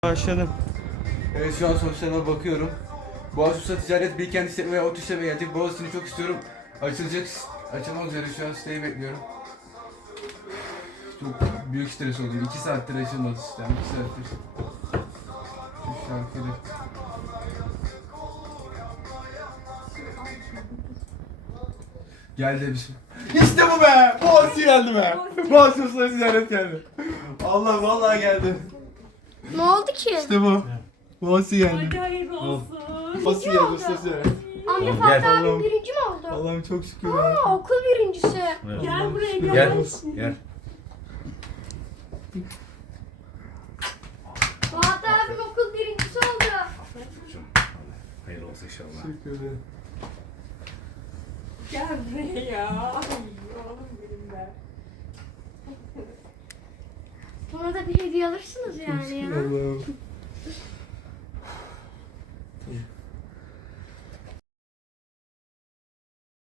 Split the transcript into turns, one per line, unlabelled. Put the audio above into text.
Başladım.
Evet, şu an sonuçlarına bakıyorum. Boğaziçi Ticaret Bilkent İşletme ve Ot İşletme gelecek. Boğaziçi'ni çok istiyorum. Açılmak üzere şu an siteyi bekliyorum. Çok büyük stres oluyor. 2 saattir açılmadı sistem. 2 saattir. Şu şarkıyla. Geldi bir İşte bu be! Boğaziçi geldi be! Boğaziçi Ticaret geldi. Allah vallahi geldi.
Ne oldu ki?
İşte bu. Boğaziçi geldi.
Hadi hayırlı olsun.
Boğaziçi geldi. Boğaziçi Ticaret.
Amca
Oğlum,
Fatih
gel.
abim birinci mi oldu?
Allah'ım çok şükür ya.
Aa, okul birincisi.
Gel buraya gel.
Gel. Gel.
Fatih abim okul birincisi oldu.
Hayırlı olsun inşallah.
Teşekkür ederim.
Gel buraya. Ay oğlum benim be.
Bana da bir hediye alırsınız yani ya.
Allah'ım.